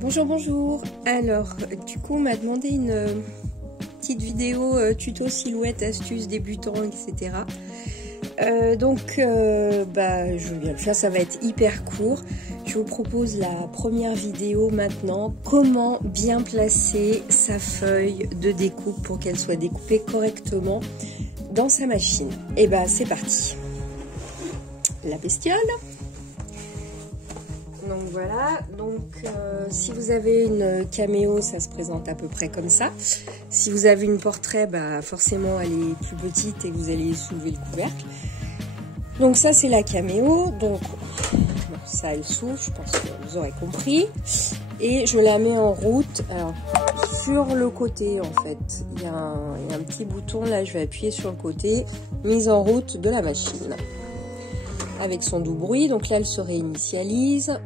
Bonjour, bonjour. Alors, du coup, on m'a demandé une petite vidéo tuto silhouette, astuces, débutants, etc. Je viens le faire, ça va être hyper court. Je vous propose la première vidéo maintenant. Comment bien placer sa feuille de découpe pour qu'elle soit découpée correctement dans sa machine. Et c'est parti. La bestiole. Donc voilà, si vous avez une caméo, ça se présente à peu près comme ça. Si vous avez une portrait, forcément elle est plus petite et vous allez soulever le couvercle. Donc ça c'est la caméo, donc ça elle s'ouvre, je pense que vous aurez compris. Et je la mets en route. Alors sur le côté en fait, il y a un petit bouton, là je vais appuyer sur le côté, mise en route de la machine. Avec son doux bruit, donc là elle se réinitialise.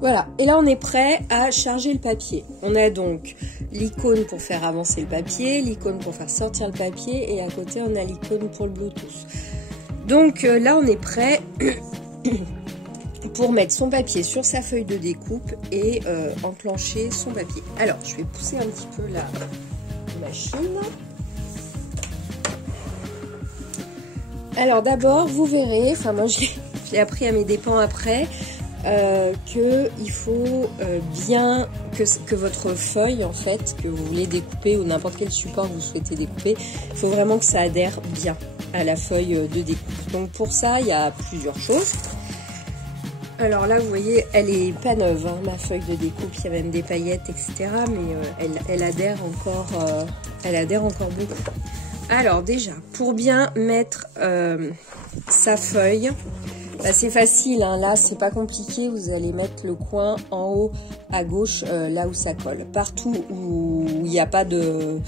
Voilà, et là on est prêt à charger le papier. On a donc l'icône pour faire avancer le papier, l'icône pour faire sortir le papier, et à côté on a l'icône pour le Bluetooth. Donc là on est prêt pour mettre son papier sur sa feuille de découpe et enclencher son papier. Alors je vais pousser un petit peu la machine. Alors d'abord vous verrez, enfin moi j'ai appris à mes dépens après, qu'il faut bien que votre feuille en fait que vous voulez découper ou n'importe quel support que vous souhaitez découper, il faut vraiment que ça adhère bien à la feuille de découpe. Donc pour ça il y a plusieurs choses. Alors là vous voyez elle est pas neuve hein, ma feuille de découpe, il y a même des paillettes etc. Mais elle adhère encore beaucoup. Alors déjà pour bien mettre sa feuille, c'est facile, hein. Là c'est pas compliqué, vous allez mettre le coin en haut à gauche, là où ça colle. Partout où il n'y a pas de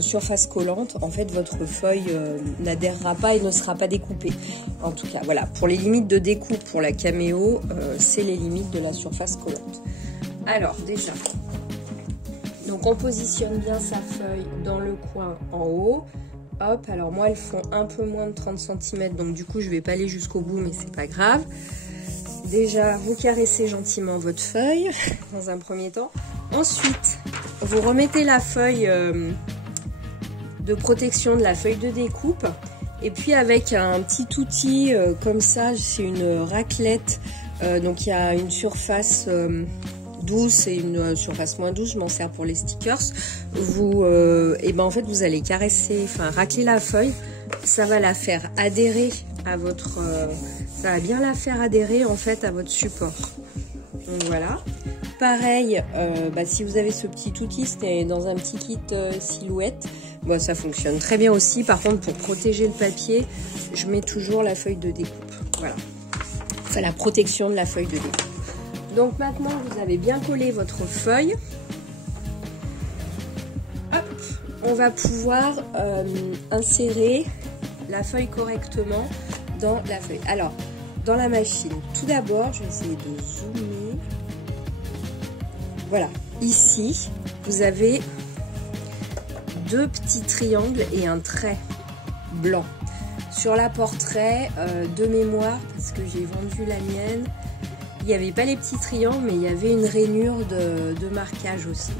surface collante, en fait votre feuille n'adhérera pas et ne sera pas découpée. En tout cas voilà, pour les limites de découpe pour la caméo, c'est les limites de la surface collante. Alors déjà, donc on positionne bien sa feuille dans le coin en haut. Hop, alors moi elles font un peu moins de 30 cm, donc du coup je vais pas aller jusqu'au bout, mais c'est pas grave. Déjà, vous caressez gentiment votre feuille dans un premier temps. Ensuite, vous remettez la feuille de protection de la feuille de découpe. Et puis avec un petit outil comme ça, c'est une raclette. Donc il y a une surface douce et une surface moins douce, je m'en sers pour les stickers. En fait vous allez caresser, racler la feuille, ça va la faire adhérer à votre, ça va bien la faire adhérer en fait à votre support. Donc voilà. Pareil, si vous avez ce petit outil, c'était dans un petit kit silhouette, ça fonctionne très bien aussi. Par contre pour protéger le papier, je mets toujours la feuille de découpe. Voilà. Enfin la protection de la feuille de découpe. Donc maintenant vous avez bien collé votre feuille. Hop, on va pouvoir insérer la feuille correctement dans la feuille. Alors, dans la machine, tout d'abord, je vais essayer de zoomer. Voilà, ici, vous avez deux petits triangles et un trait blanc. Sur la portrait, de mémoire, parce que j'ai vendu la mienne, il n'y avait pas les petits triangles, mais il y avait une rainure de marquage aussi.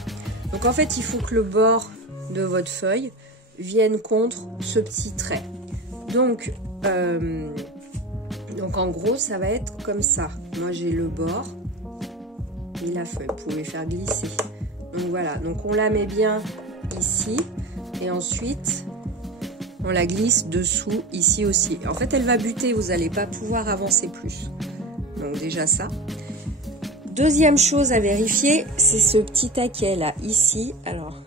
Donc en fait, il faut que le bord de votre feuille vienne contre ce petit trait. Donc en gros, ça va être comme ça. Moi, j'ai le bord et la feuille. Vous pouvez faire glisser. Donc voilà, donc on la met bien ici. Et ensuite, on la glisse dessous, ici aussi. En fait, elle va buter, vous n'allez pas pouvoir avancer plus. Donc déjà ça. Deuxième chose à vérifier, c'est ce petit taquet là, ici. Alors,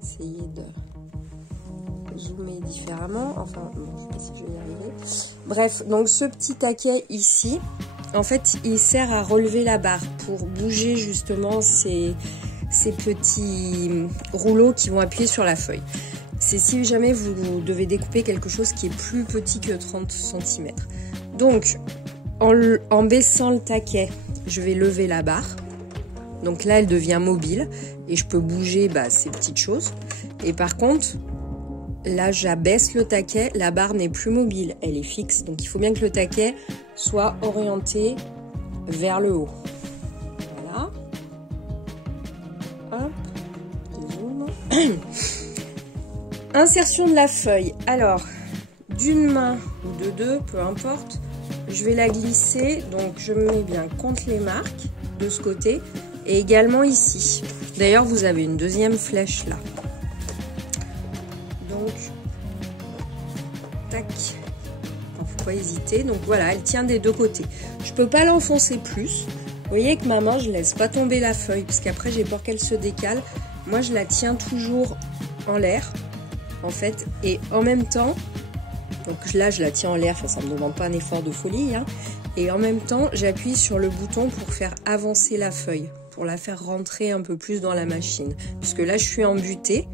je vais essayer de zoomer différemment. Enfin, bon, je sais pas si je vais y arriver. Bref, donc ce petit taquet ici, en fait, il sert à relever la barre pour bouger justement ces petits rouleaux qui vont appuyer sur la feuille. C'est si jamais vous devez découper quelque chose qui est plus petit que 30 cm. Donc, en baissant le taquet, je vais lever la barre. Donc là, elle devient mobile et je peux bouger ces petites choses. Et par contre, là, j'abaisse le taquet, la barre n'est plus mobile, elle est fixe. Donc il faut bien que le taquet soit orienté vers le haut. Voilà. Hop. Insertion de la feuille. Alors, d'une main ou de deux, peu importe, je vais la glisser. Donc, je me mets bien contre les marques de ce côté et également ici. D'ailleurs, vous avez une deuxième flèche là. Donc, tac. Faut pas hésiter. Donc voilà, elle tient des deux côtés. Je peux pas l'enfoncer plus. Vous voyez que ma main, je laisse pas tomber la feuille parce qu'après j'ai peur qu'elle se décale. Moi, je la tiens toujours en l'air, en fait, et en même temps, donc là, je la tiens en l'air. Enfin, ça me demande pas un effort de folie, hein. Et en même temps, j'appuie sur le bouton pour faire avancer la feuille, pour la faire rentrer un peu plus dans la machine. Puisque là, je suis embutée.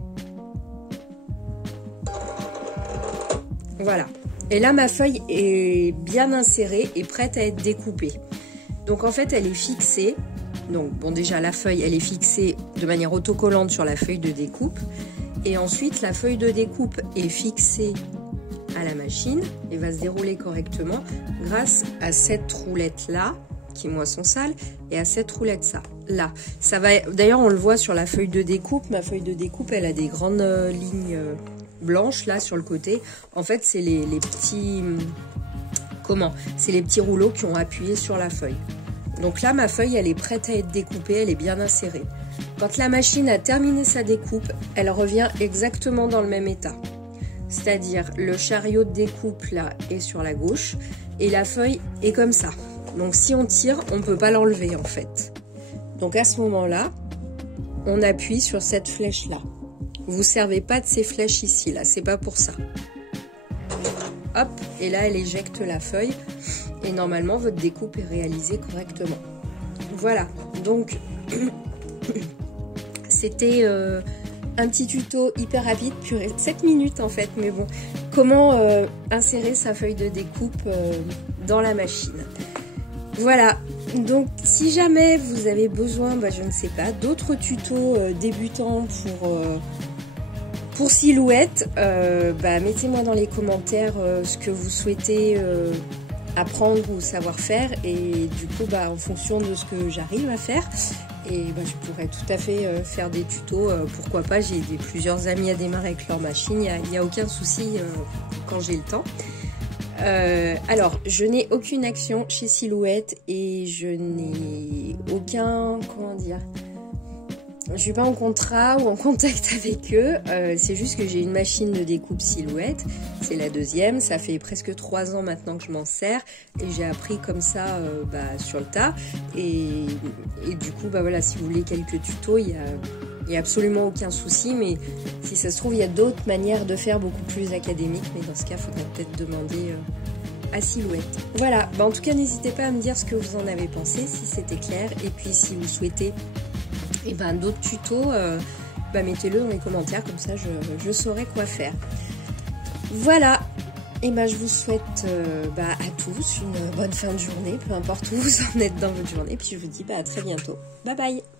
Voilà. Et là, ma feuille est bien insérée et prête à être découpée. Donc, en fait, elle est fixée. Donc, bon, déjà, la feuille, elle est fixée de manière autocollante sur la feuille de découpe. Et ensuite, la feuille de découpe est fixée à la machine et va se dérouler correctement grâce à cette roulette-là, qui, moi, sont sales, et à cette roulette-là. Ça va, d'ailleurs, on le voit sur la feuille de découpe. Ma feuille de découpe, elle a des grandes lignes blanches, là, sur le côté. En fait, c'est les petits... Comment? C'est les petits rouleaux qui ont appuyé sur la feuille. Donc là, ma feuille, elle est prête à être découpée, elle est bien insérée. Quand la machine a terminé sa découpe, elle revient exactement dans le même état. C'est-à-dire, le chariot de découpe, là, est sur la gauche, et la feuille est comme ça. Donc si on tire, on ne peut pas l'enlever, en fait. Donc à ce moment-là, on appuie sur cette flèche-là. Vous ne servez pas de ces flèches ici, là, c'est pas pour ça. Hop, et là, elle éjecte la feuille. Et normalement, votre découpe est réalisée correctement. Voilà, donc c'était un petit tuto hyper rapide, purée, 7 minutes en fait, mais bon, comment insérer sa feuille de découpe dans la machine. Voilà, donc si jamais vous avez besoin, je ne sais pas, d'autres tutos débutants pour Silhouette, mettez-moi dans les commentaires ce que vous souhaitez apprendre ou savoir faire, et du coup en fonction de ce que j'arrive à faire, et je pourrais tout à fait faire des tutos, pourquoi pas. J'ai plusieurs amis à démarrer avec leur machine, il n'y a aucun souci quand j'ai le temps. Alors, je n'ai aucune action chez Silhouette et je n'ai aucun, comment dire, je suis pas en contrat ou en contact avec eux, c'est juste que j'ai une machine de découpe Silhouette, c'est la deuxième, ça fait presque 3 ans maintenant que je m'en sers et j'ai appris comme ça sur le tas, et du coup voilà, si vous voulez quelques tutos, il y a absolument aucun souci, mais si ça se trouve il y a d'autres manières de faire beaucoup plus académiques, mais dans ce cas il faudrait peut-être demander à Silhouette. Voilà, en tout cas n'hésitez pas à me dire ce que vous en avez pensé, si c'était clair, et puis si vous souhaitez d'autres tutos, mettez-le dans les commentaires, comme ça je saurai quoi faire. Voilà, et je vous souhaite à tous une bonne fin de journée, peu importe où vous en êtes dans votre journée, puis je vous dis à très bientôt. Bye bye.